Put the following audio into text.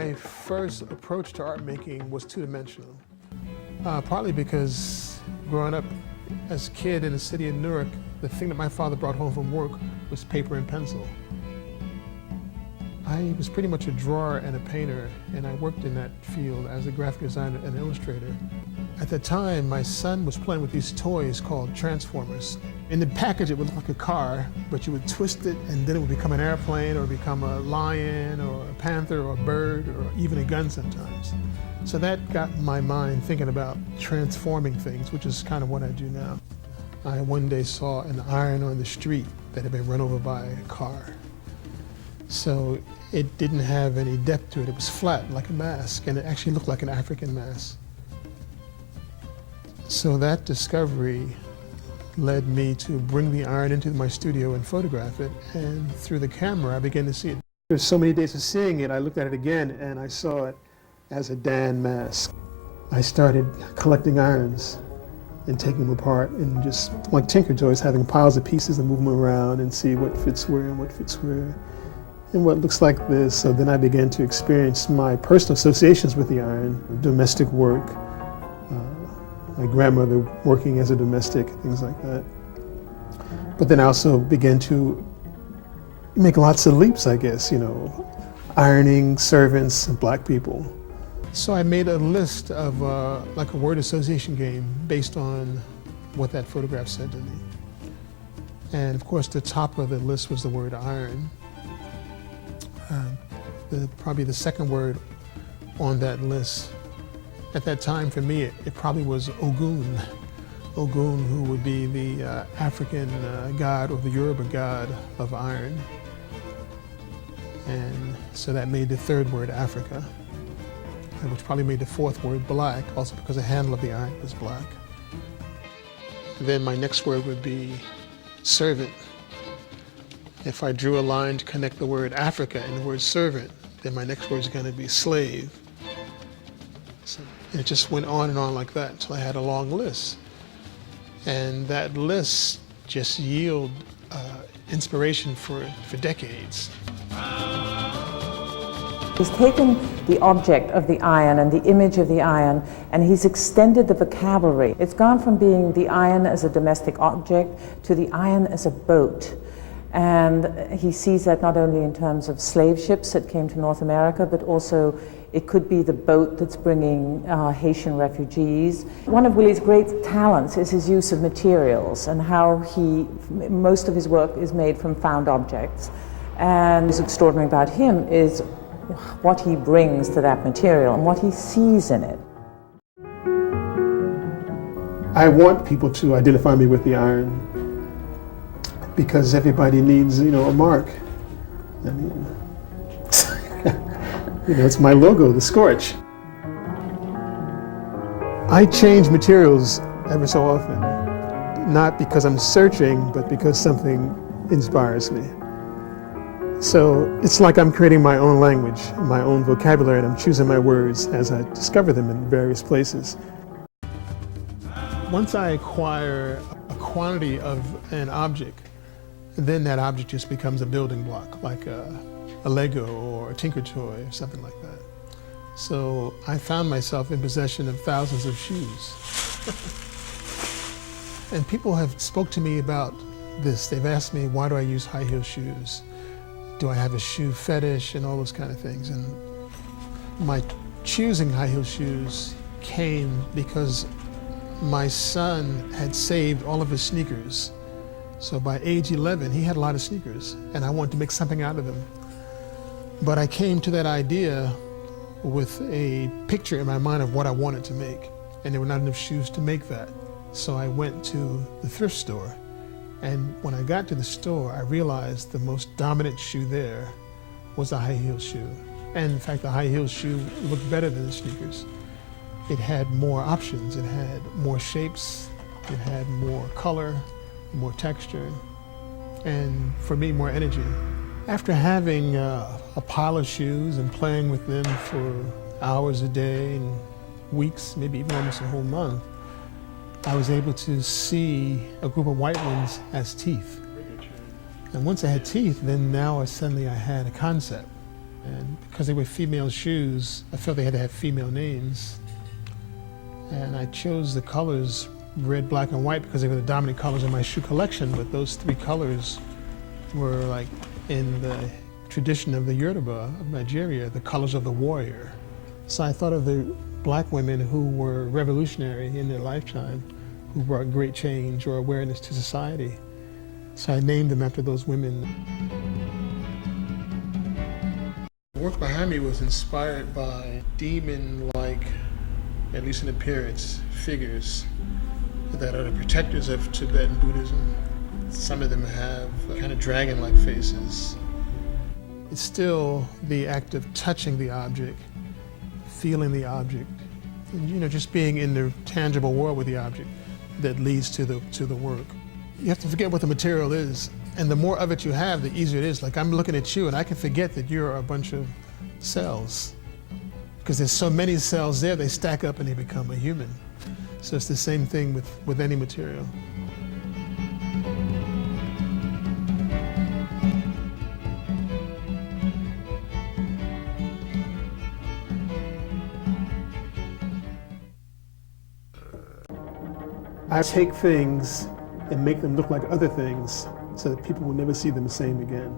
My first approach to art making was two-dimensional, partly because growing up as a kid in the city of Newark, the thing that my father brought home from work was paper and pencil. I was pretty much a drawer and a painter, and I worked in that field as a graphic designer and illustrator. At the time, my son was playing with these toys called Transformers. In the package, it would look like a car, but you would twist it, and then it would become an airplane, or become a lion, or a panther, or a bird, or even a gun sometimes. So that got my mind thinking about transforming things, which is kind of what I do now. I one day saw an iron on the street that had been run over by a car. So it didn't have any depth to it. It was flat, like a mask, and it actually looked like an African mask. So that discovery led me to bring the iron into my studio and photograph it, and through the camera I began to see it. There's so many days of seeing it, I looked at it again and I saw it as a Dan mask. I started collecting irons and taking them apart and just, like Tinker Toys, having piles of pieces and move them around and see what fits where and what fits where and what looks like this. So then I began to experience my personal associations with the iron, domestic work, my grandmother working as a domestic, things like that. But then I also began to make lots of leaps, I guess, ironing, servants, and black people. So I made a list of like a word association game based on what that photograph said to me. And of course, the top of the list was the word iron. Probably the second word on that list at that time for me, it probably was Ogun. Ogun, who would be the African god or the Yoruba god of iron. And so that made the third word Africa, which probably made the fourth word black, also because the handle of the iron was black. Then my next word would be servant. If I drew a line to connect the word Africa and the word servant, then my next word is going to be slave. So it just went on and on like that until I had a long list. And that list just yielded inspiration for decades. He's taken the object of the iron and the image of the iron, and he's extended the vocabulary. It's gone from being the iron as a domestic object to the iron as a boat. And he sees that not only in terms of slave ships that came to North America, but also it could be the boat that's bringing Haitian refugees. One of Willie's great talents is his use of materials and how most of his work is made from found objects. And what's extraordinary about him is what he brings to that material and what he sees in it. I want people to identify me with the iron because everybody needs, a mark. I mean, it's my logo, the scorch. I change materials ever so often, not because I'm searching, but because something inspires me. So it's like I'm creating my own language, my own vocabulary, and I'm choosing my words as I discover them in various places. Once I acquire a quantity of an object, then that object just becomes a building block, like a Lego or a Tinker Toy or something like that. So I found myself in possession of thousands of shoes. And people have spoke to me about this. They've asked me, why do I use high heel shoes? Do I have a shoe fetish and all those kind of things? And my choosing high heel shoes came because my son had saved all of his sneakers. So by age 11, he had a lot of sneakers, and I wanted to make something out of them. But I came to that idea with a picture in my mind of what I wanted to make, and there were not enough shoes to make that. So I went to the thrift store, and when I got to the store, I realized the most dominant shoe there was a high heel shoe. And in fact, the high heel shoe looked better than the sneakers. It had more options, it had more shapes, it had more color, more texture, and for me, more energy. After having a pile of shoes and playing with them for hours a day and weeks, maybe even almost a whole month, I was able to see a group of white ones as teeth. And once I had teeth, then now suddenly I had a concept. And because they were female shoes, I felt they had to have female names. And I chose the colors red, black, and white because they were the dominant colors in my shoe collection, but those three colors were like in the tradition of the Yoruba of Nigeria, the colors of the warrior. So I thought of the black women who were revolutionary in their lifetime, who brought great change or awareness to society. So I named them after those women. The work behind me was inspired by demon-like, at least in appearance, figures that are the protectors of Tibetan Buddhism. Some of them have kind of dragon-like faces. It's still the act of touching the object, feeling the object, and, just being in the tangible world with the object that leads to the work. You have to forget what the material is, and the more of it you have, the easier it is. Like I'm looking at you and I can forget that you're a bunch of cells, because there's so many cells there, they stack up and they become a human. So it's the same thing with any material. I take things and make them look like other things so that people will never see them the same again.